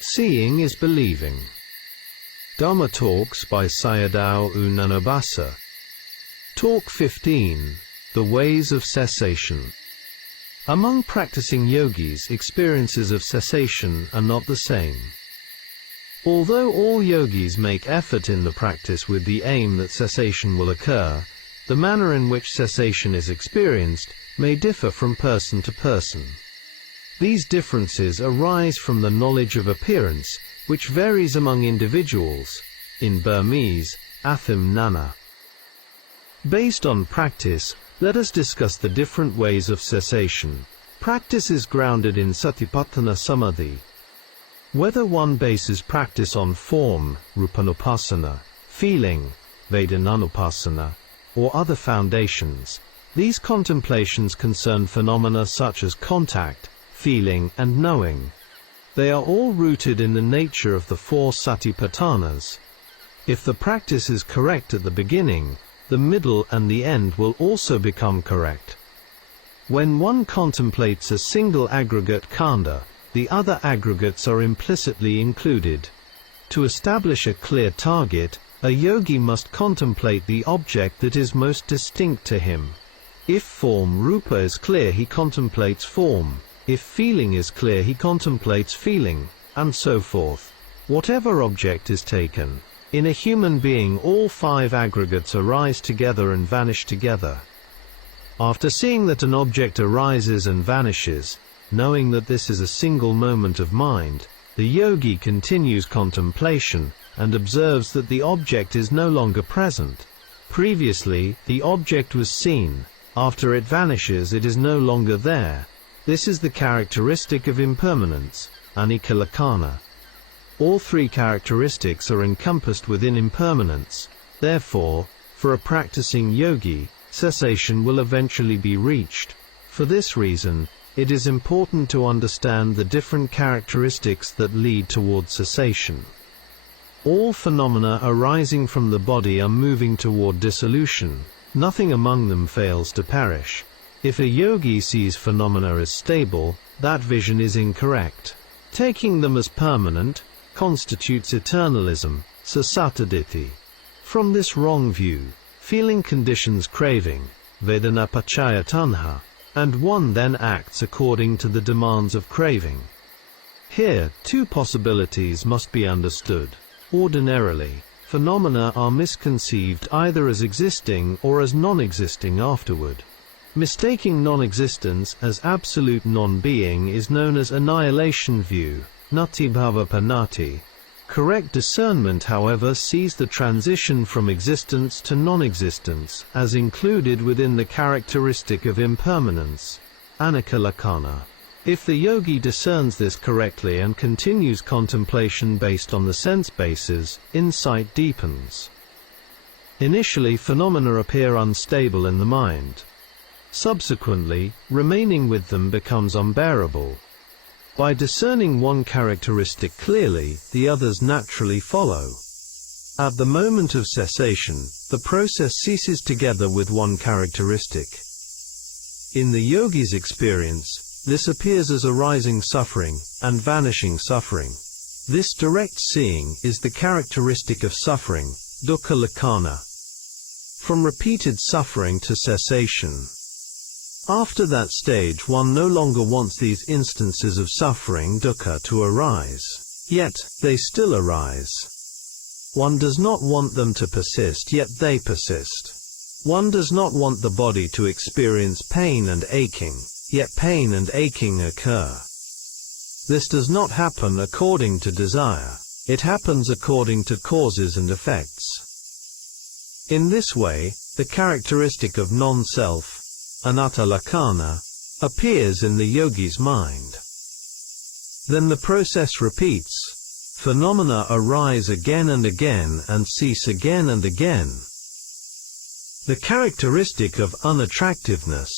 Seeing is believing. Dhamma Talks by Sayadaw Nyanabhasa. Talk 15. The Ways of Cessation. Among practicing yogis, experiences of cessation are not the same. Although all yogis make effort in the practice with the aim that cessation will occur, the manner in which cessation is experienced may differ from person to person. These differences arise from the knowledge of appearance, which varies among individuals, in Burmese, Atham Nana. Based on practice, let us discuss the different ways of cessation. Practice is grounded in Satipatthana Samadhi. Whether one bases practice on form, Rupanupasana, feeling, Vedananupasana, or other foundations, these contemplations concern phenomena such as contact, feeling and knowing. They are all rooted in the nature of the four satipatthanas. If the practice is correct at the beginning, the middle and the end will also become correct. When one contemplates a single aggregate khandha, the other aggregates are implicitly included. To establish a clear target, a yogi must contemplate the object that is most distinct to him. If form rupa is clear, he contemplates form. If feeling is clear, he contemplates feeling, and so forth. Whatever object is taken, in a human being all five aggregates arise together and vanish together. After seeing that an object arises and vanishes, knowing that this is a single moment of mind, the yogi continues contemplation, and observes that the object is no longer present. Previously, the object was seen. After it vanishes, it is no longer there. This is the characteristic of impermanence, anicca lakkhana. All three characteristics are encompassed within impermanence. Therefore, for a practicing yogi, cessation will eventually be reached. For this reason, it is important to understand the different characteristics that lead toward cessation. All phenomena arising from the body are moving toward dissolution. Nothing among them fails to perish. If a yogi sees phenomena as stable, that vision is incorrect. Taking them as permanent constitutes eternalism, sasataditi. From this wrong view, feeling conditions craving, vedana pachaya tanha, and one then acts according to the demands of craving. Here, two possibilities must be understood. Ordinarily, phenomena are misconceived either as existing or as non-existing afterward. Mistaking non-existence as absolute non-being is known as annihilation view, nati bhava panati. Correct discernment, however, sees the transition from existence to non-existence as included within the characteristic of impermanence, anicca lakkhana. If the yogi discerns this correctly and continues contemplation based on the sense bases, insight deepens. Initially, phenomena appear unstable in the mind. Subsequently, remaining with them becomes unbearable. By discerning one characteristic clearly, the others naturally follow. At the moment of cessation, the process ceases together with one characteristic. In the yogi's experience, this appears as arising suffering and vanishing suffering. This direct seeing is the characteristic of suffering, dukkha lakkhana. From repeated suffering to cessation. After that stage, one no longer wants these instances of suffering, dukkha, to arise. Yet, they still arise. One does not want them to persist, yet they persist. One does not want the body to experience pain and aching, yet pain and aching occur. This does not happen according to desire. It happens according to causes and effects. In this way, the characteristic of non-self, anatta lakkhana, appears in the yogi's mind. Then the process repeats. Phenomena arise again and again and cease again and again. The characteristic of unattractiveness,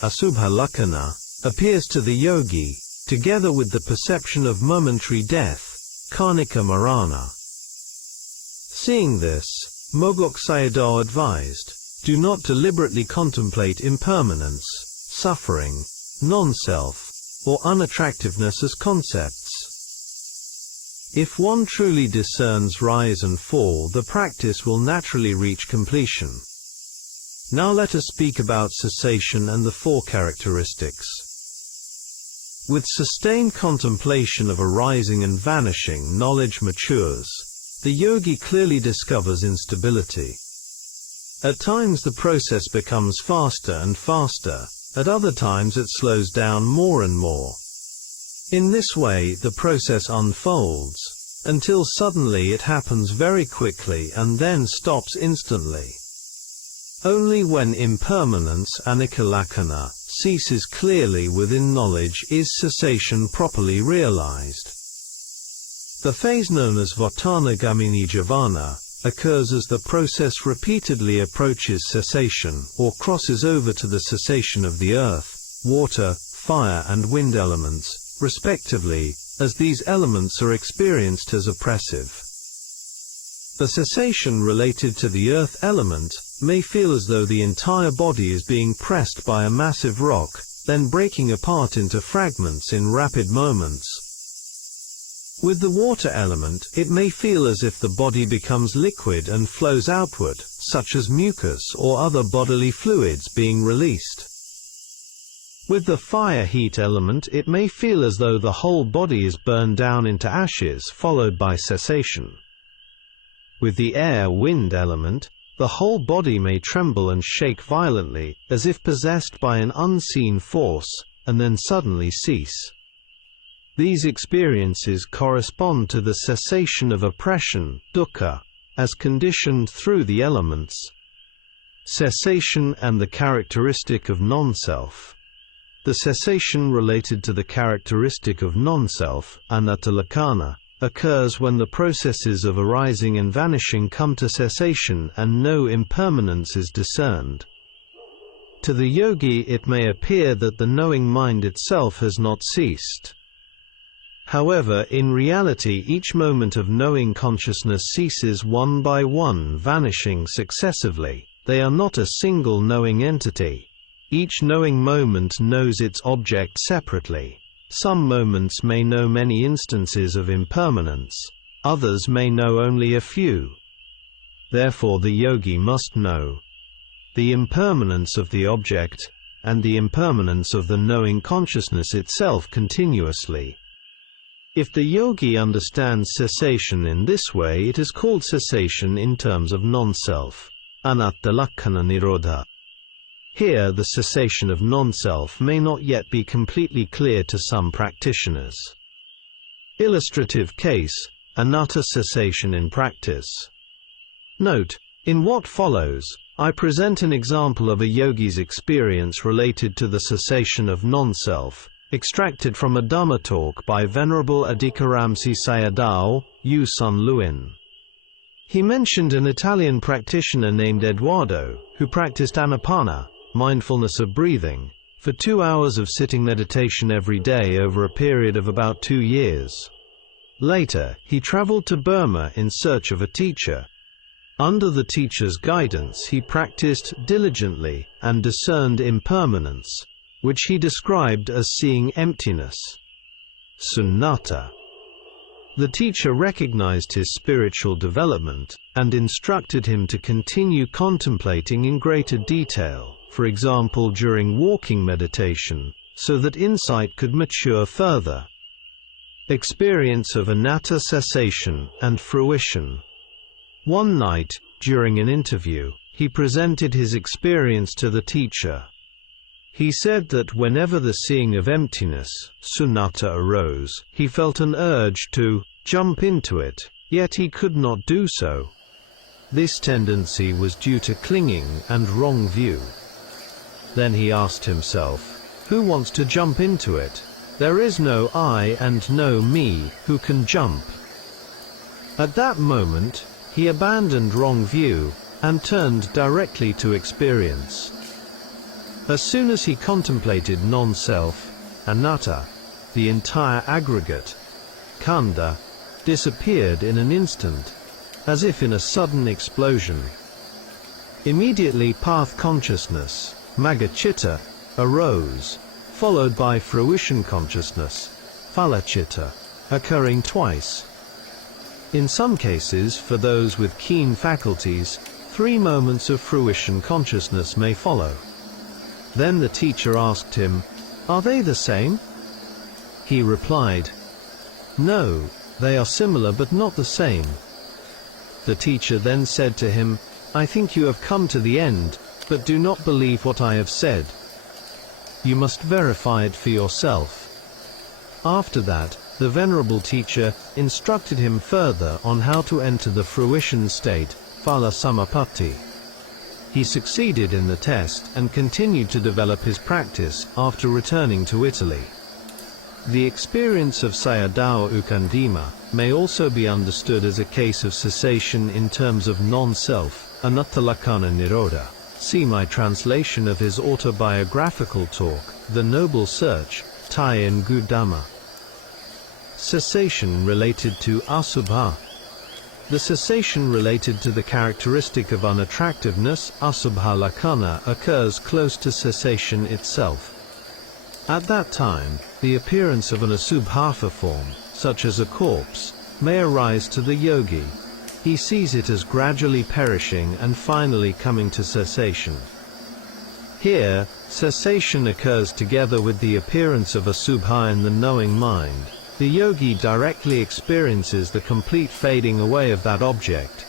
asubha lakkhana, appears to the yogi, together with the perception of momentary death, karnika marana. Seeing this, Mogok Sayadaw advised, do not deliberately contemplate impermanence, suffering, non-self, or unattractiveness as concepts. If one truly discerns rise and fall, the practice will naturally reach completion. Now let us speak about cessation and the four characteristics. With sustained contemplation of arising and vanishing, knowledge matures. The yogi clearly discovers instability. At times the process becomes faster and faster, at other times it slows down more and more. In this way the process unfolds, until suddenly it happens very quickly and then stops instantly. Only when impermanence anicca ceases clearly within knowledge is cessation properly realized. The phase known as Vartanagamini Jivana occurs as the process repeatedly approaches cessation or crosses over to the cessation of the earth, water, fire and wind elements, respectively, as these elements are experienced as oppressive. The cessation related to the earth element may feel as though the entire body is being pressed by a massive rock, then breaking apart into fragments in rapid moments. With the water element, it may feel as if the body becomes liquid and flows outward, such as mucus or other bodily fluids being released. With the fire heat element, it may feel as though the whole body is burned down into ashes, followed by cessation. With the air-wind element, the whole body may tremble and shake violently, as if possessed by an unseen force, and then suddenly cease. These experiences correspond to the cessation of oppression, dukkha, as conditioned through the elements. Cessation and the characteristic of non-self. The cessation related to the characteristic of non-self, anatta-lakkhana, occurs when the processes of arising and vanishing come to cessation and no impermanence is discerned. To the yogi it may appear that the knowing mind itself has not ceased. However, in reality each moment of knowing consciousness ceases one by one, vanishing successively. They are not a single knowing entity. Each knowing moment knows its object separately. Some moments may know many instances of impermanence, others may know only a few. Therefore the yogi must know the impermanence of the object, and the impermanence of the knowing consciousness itself continuously. If the yogi understands cessation in this way, it is called cessation in terms of non-self, anatta-lakkhana nirodha. Here the cessation of non-self may not yet be completely clear to some practitioners. Illustrative case, anatta cessation in practice. Note, in what follows, I present an example of a yogi's experience related to the cessation of non-self, extracted from a Dhamma talk by Venerable Adhikaramsi Sayadaw, U Sun Luin. He mentioned an Italian practitioner named Eduardo, who practiced anapana, mindfulness of breathing, for 2 hours of sitting meditation every day over a period of about 2 years. Later, he traveled to Burma in search of a teacher. Under the teacher's guidance, he practiced diligently and discerned impermanence, which he described as seeing emptiness, sunnata. The teacher recognized his spiritual development and instructed him to continue contemplating in greater detail, for example during walking meditation, so that insight could mature further. Experience of anatta cessation and fruition. One night, during an interview, he presented his experience to the teacher. He said that whenever the seeing of emptiness, sunnata, arose, he felt an urge to jump into it, yet he could not do so. This tendency was due to clinging and wrong view. Then he asked himself, who wants to jump into it? There is no I and no me who can jump. At that moment, he abandoned wrong view and turned directly to experience. As soon as he contemplated non-self, anatta, the entire aggregate, khanda, disappeared in an instant, as if in a sudden explosion. Immediately path consciousness, magga-citta, arose, followed by fruition consciousness, phala-citta, occurring twice. In some cases, for those with keen faculties, 3 moments of fruition consciousness may follow. Then the teacher asked him, "Are they the same?" He replied, "No, they are similar but not the same." The teacher then said to him, "I think you have come to the end, but do not believe what I have said. You must verify it for yourself." After that, the venerable teacher instructed him further on how to enter the fruition state, Phala Samapatti. He succeeded in the test and continued to develop his practice after returning to Italy. The experience of Sayadaw Ukandima may also be understood as a case of cessation in terms of non-self, Anattalakkhana Nirodha. See my translation of his autobiographical talk, The Noble Search, Thai and Gudama. Cessation related to asubha. The cessation related to the characteristic of unattractiveness, asubha lakkhana, occurs close to cessation itself. At that time, the appearance of an asubhatha form, such as a corpse, may arise to the yogi. He sees it as gradually perishing and finally coming to cessation. Here, cessation occurs together with the appearance of asubha in the knowing mind. The yogi directly experiences the complete fading away of that object,